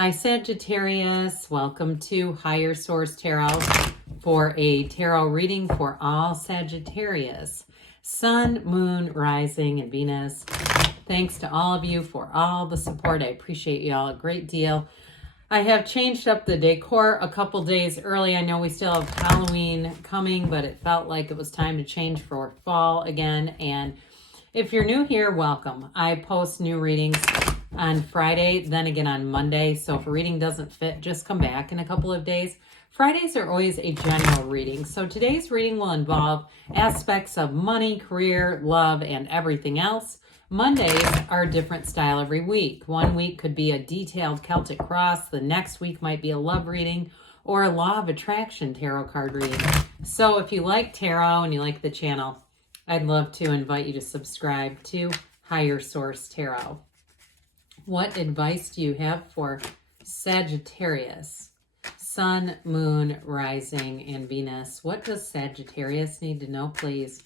Hi Sagittarius, welcome to Higher Source Tarot for a tarot reading for all Sagittarius. Sun, Moon, Rising, and Venus. Thanks to all of you for all the support. I appreciate you all a great deal. I have changed up the decor a couple days early. I know we still have Halloween coming, but it felt like it was time to change for fall again. And if you're new here, welcome. I post new readings on Friday, then again on Monday. So if a reading doesn't fit, just come back in a couple of days. Fridays are always a general reading. So today's reading will involve aspects of money, career, love, and everything else. Mondays are a different style every week. One week could be a detailed Celtic cross. The next week might be a love reading or a law of attraction tarot card reading. So if you like tarot and you like the channel, I'd love to invite you to subscribe to Higher Source Tarot. What advice do you have for Sagittarius? Sun, Moon, Rising, and Venus. What does Sagittarius need to know, please,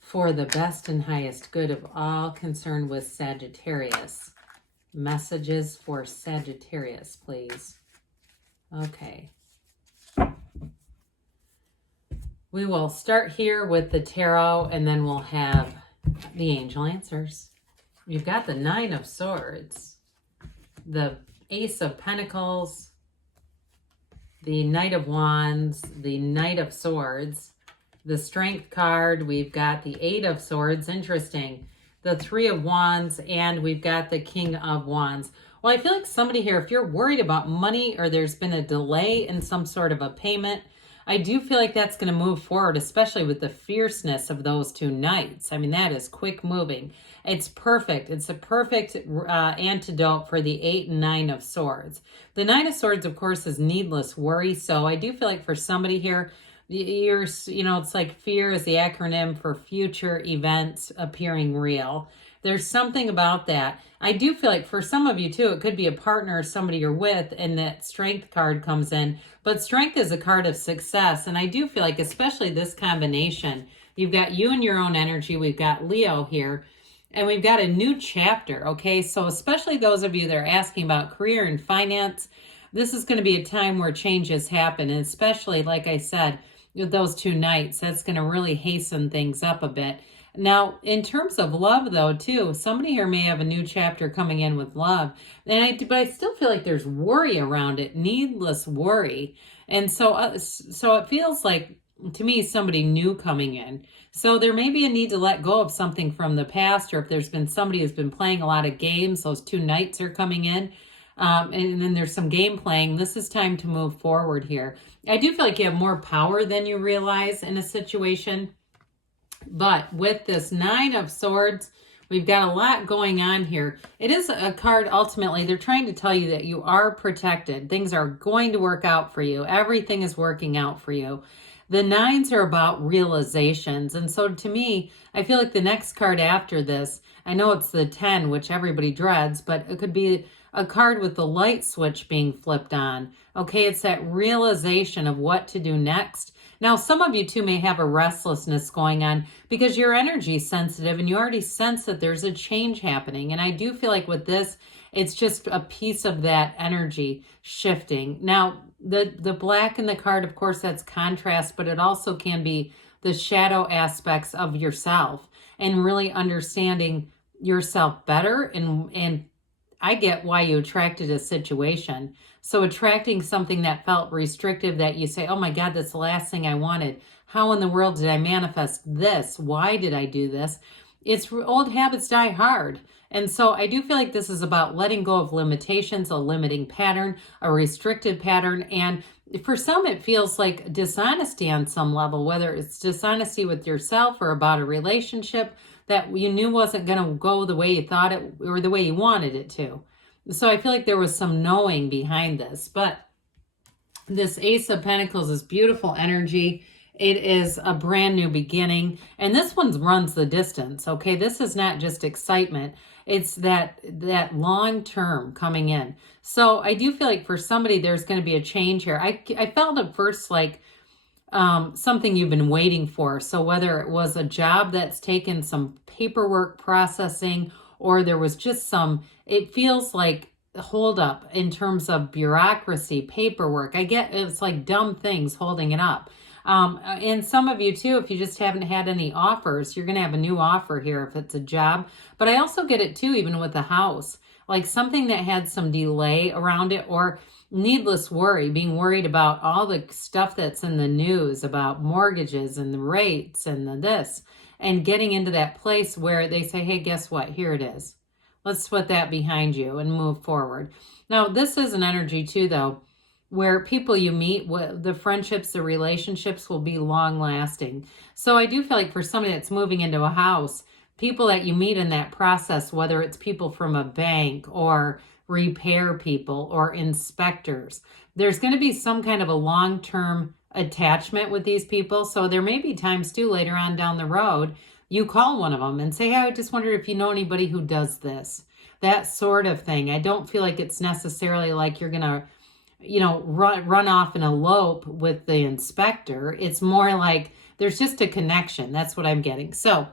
for the best and highest good of all concerned with Sagittarius? Messages for Sagittarius, please. Okay. We will start here with the tarot, and then we'll have the angel answers. You've got the Nine of Swords, the Ace of Pentacles, the Knight of Wands, the Knight of Swords, the Strength card. We've got the Eight of Swords, interesting, the Three of Wands, and we've got the King of Wands. Well, I feel like somebody here, if you're worried about money or there's been a delay in some sort of a payment, I do feel like that's going to move forward, especially with the fierceness of those two knights. I mean, that is quick moving. It's perfect. It's a perfect antidote for the 8 and 9 of Swords. The 9 of Swords, of course, is needless worry. So I do feel like for somebody here, it's like fear is the acronym for future events appearing real. There's something about that. I do feel like for some of you too, it could be a partner or somebody you're with, and that Strength card comes in. But Strength is a card of success. And I do feel like, especially this combination, you've got you and your own energy. We've got Leo here, and we've got a new chapter. Okay. So especially those of you that are asking about career and finance, this is going to be a time where changes happen. And especially, like I said, with those two knights, that's going to really hasten things up a bit. Now, in terms of love, though, too, somebody here may have a new chapter coming in with love. But I still feel like there's worry around it, needless worry. And so it feels like, to me, somebody new coming in. So there may be a need to let go of something from the past, or if there's been somebody who's been playing a lot of games, those two knights are coming in. And then there's some game playing. This is time to move forward here. I do feel like you have more power than you realize in a situation. But with this Nine of Swords, we've got a lot going on here. It is a card, ultimately, they're trying to tell you that you are protected. Things are going to work out for you. Everything is working out for you. The nines are about realizations. And so to me, I feel like the next card after this, I know it's the 10, which everybody dreads, but it could be a card with the light switch being flipped on. Okay, it's that realization of what to do next. Now, some of you too may have a restlessness going on because your energy is sensitive and you already sense that there's a change happening. And I do feel like with this, it's just a piece of that energy shifting. Now, the black in the card, of course, that's contrast, but it also can be the shadow aspects of yourself and really understanding yourself better. And I get why you attracted a situation. So attracting something that felt restrictive, that you say, oh my God, that's the last thing I wanted. How in the world did I manifest this? Why did I do this? It's old habits die hard. And so I do feel like this is about letting go of limitations, a limiting pattern, a restricted pattern. And for some, it feels like dishonesty on some level, whether it's dishonesty with yourself or about a relationship that you knew wasn't going to go the way you thought it or the way you wanted it to. So I feel like there was some knowing behind this. But this Ace of Pentacles is beautiful energy. It is a brand new beginning. And this one runs the distance, okay? This is not just excitement. It's that long term coming in. So I do feel like for somebody, there's going to be a change here. I felt at first like something you've been waiting for. So whether it was a job that's taken some paperwork processing, or there was just some, it feels like holdup in terms of bureaucracy, paperwork. I get it's like dumb things holding it up. And some of you too, if you just haven't had any offers, you're going to have a new offer here if it's a job. But I also get it too, even with a house, like something that had some delay around it, or needless worry, being worried about all the stuff that's in the news about mortgages and the rates and the this, and getting into that place where they say, hey, guess what? Here it is. Let's put that behind you and move forward. Now, this is an energy too, though, where people you meet, the friendships, the relationships will be long lasting. So I do feel like for somebody that's moving into a house, people that you meet in that process, whether it's people from a bank or repair people or inspectors, there's going to be some kind of a long-term attachment with these people. So there may be times too later on down the road, you call one of them and say, hey, I just wondered if you know anybody who does this, that sort of thing. I don't feel like it's necessarily like you're going to, run off and elope with the inspector. It's more like there's just a connection. That's what I'm getting. So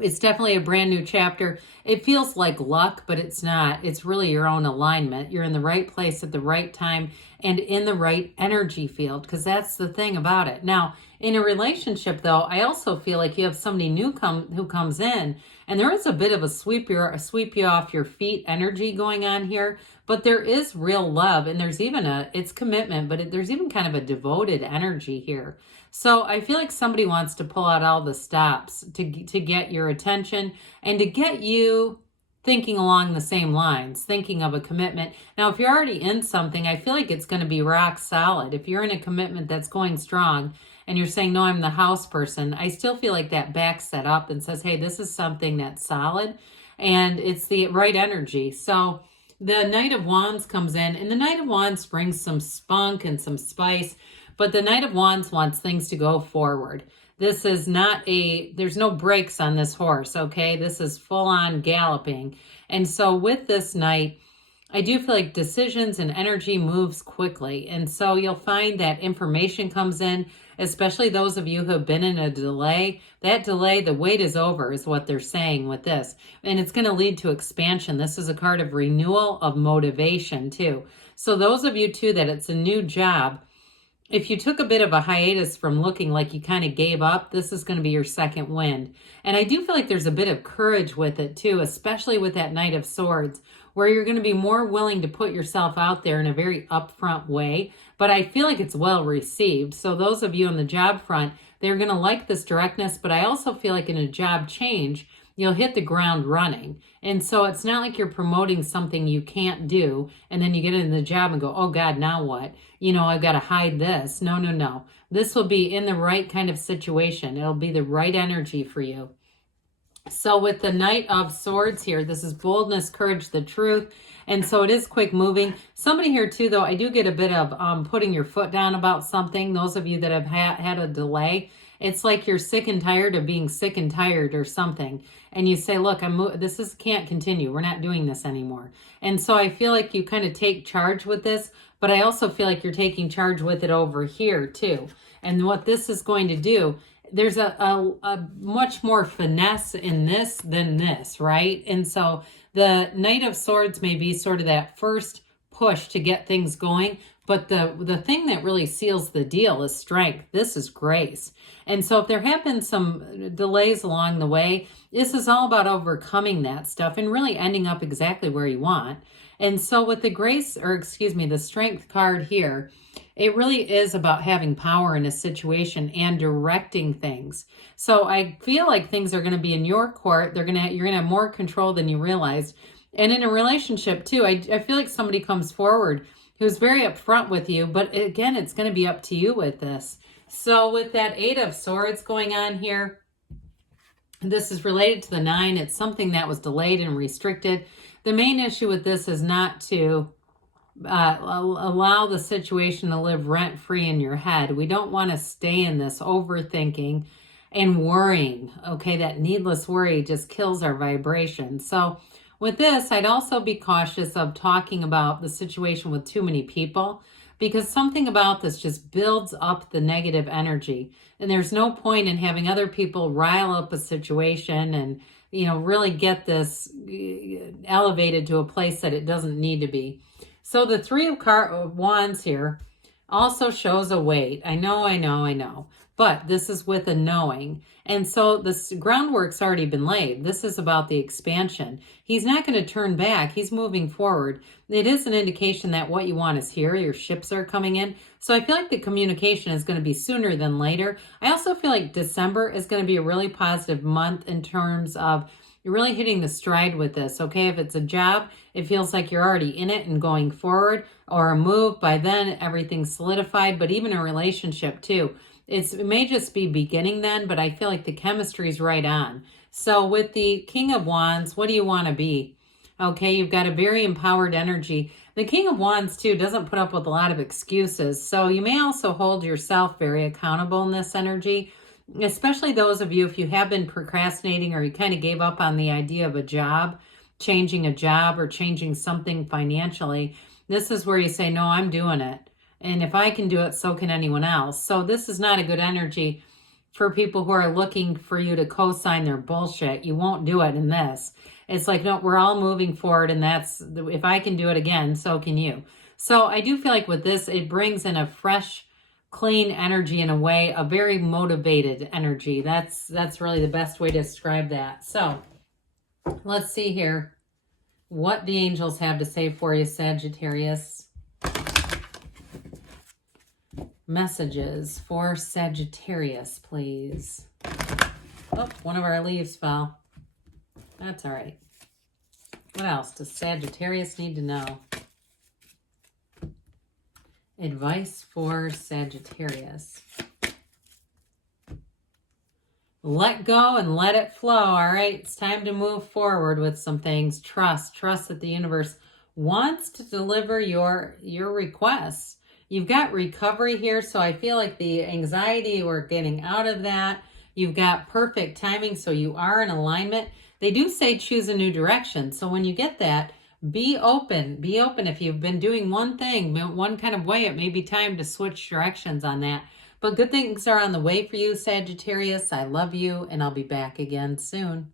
it's definitely a brand new chapter. It feels like luck, but it's not. It's really your own alignment. You're in the right place at the right time and in the right energy field, because that's the thing about it. Now, in a relationship, though, I also feel like you have somebody new who comes in, and there is a bit of a sweep you off your feet energy going on here, but there is real love, and there's even it's commitment, but there's even kind of a devoted energy here. So I feel like somebody wants to pull out all the stops to get your attention and to get you thinking along the same lines, thinking of a commitment. Now, if you're already in something, I feel like it's going to be rock solid. If you're in a commitment that's going strong and you're saying, no, I'm the house person, I still feel like that backs that up and says, hey, this is something that's solid and it's the right energy. So the Knight of Wands comes in, and the Knight of Wands brings some spunk and some spice. But the Knight of Wands wants things to go forward. This is not there's no brakes on this horse, okay? This is full on galloping. And so with this Knight, I do feel like decisions and energy moves quickly. And so you'll find that information comes in, especially those of you who have been in a delay. That delay, the wait is over, is what they're saying with this. And it's going to lead to expansion. This is a card of renewal, of motivation too. So those of you too that it's a new job, if you took a bit of a hiatus from looking like you kind of gave up, this is going to be your second wind. And I do feel like there's a bit of courage with it too, especially with that Knight of Swords, where you're going to be more willing to put yourself out there in a very upfront way. But I feel like it's well received. So those of you on the job front, they're going to like this directness. But I also feel like in a job change, you'll hit the ground running. And so it's not like you're promoting something you can't do, and then you get into the job and go, oh God, now what? I've got to hide this. No. This will be in the right kind of situation. It'll be the right energy for you. So with the Knight of Swords here, this is boldness, courage, the truth. And so it is quick moving. Somebody here too, though, I do get a bit of putting your foot down about something. Those of you that have had a delay, it's like you're sick and tired of being sick and tired or something. And you say, look, this can't continue. We're not doing this anymore. And so I feel like you kind of take charge with this, but I also feel like you're taking charge with it over here too. And what this is going to do, there's a much more finesse in this than this, right? And so the Knight of Swords may be sort of that first push to get things going, but the thing that really seals the deal is strength. This is grace. And so if there have been some delays along the way, this is all about overcoming that stuff and really ending up exactly where you want. And so with the strength card here, it really is about having power in a situation and directing things. So I feel like things are going to be in your court. You're going to have more control than you realized. And in a relationship too, I feel like somebody comes forward who's very upfront with you, but again, it's going to be up to you with this. So with that Eight of Swords going on here, this is related to the 9. It's something that was delayed and restricted. The main issue with this is not to allow the situation to live rent-free in your head. We don't want to stay in this overthinking and worrying. Okay, that needless worry just kills our vibration. So with this, I'd also be cautious of talking about the situation with too many people, because something about this just builds up the negative energy. And there's no point in having other people rile up a situation and really get this elevated to a place that it doesn't need to be. So the Three of Wands here also shows a weight. I know. But this is with a knowing. And so this groundwork's already been laid. This is about the expansion. He's not going to turn back. He's moving forward. It is an indication that what you want is here. Your ships are coming in. So I feel like the communication is going to be sooner than later. I also feel like December is going to be a really positive month in terms of you're really hitting the stride with this, okay? If it's a job, it feels like you're already in it and going forward, or a move, by then everything's solidified, but even a relationship too. It may just be beginning then, but I feel like the chemistry is right on. So with the King of Wands, what do you want to be? Okay, you've got a very empowered energy. The King of Wands, too, doesn't put up with a lot of excuses. So you may also hold yourself very accountable in this energy, especially those of you, if you have been procrastinating or you kind of gave up on the idea of a job, changing a job or changing something financially. This is where you say, no, I'm doing it. And if I can do it, so can anyone else. So this is not a good energy for people who are looking for you to co-sign their bullshit. You won't do it in this. It's like, no, we're all moving forward, and that's, if I can do it again, so can you. So I do feel like with this, it brings in a fresh, clean energy in a way, a very motivated energy. That's really the best way to describe that. So let's see here what the angels have to say for you, Sagittarius. Messages for Sagittarius, please. Oh, one of our leaves fell. That's all right. What else does Sagittarius need to know? Advice for Sagittarius. Let go and let it flow, all right? It's time to move forward with some things. Trust that the universe wants to deliver your requests. You've got recovery here, so I feel like the anxiety, we're getting out of that. You've got perfect timing, so you are in alignment. They do say choose a new direction. So when you get that, be open. Be open. If you've been doing one thing, one kind of way, it may be time to switch directions on that. But good things are on the way for you, Sagittarius. I love you, and I'll be back again soon.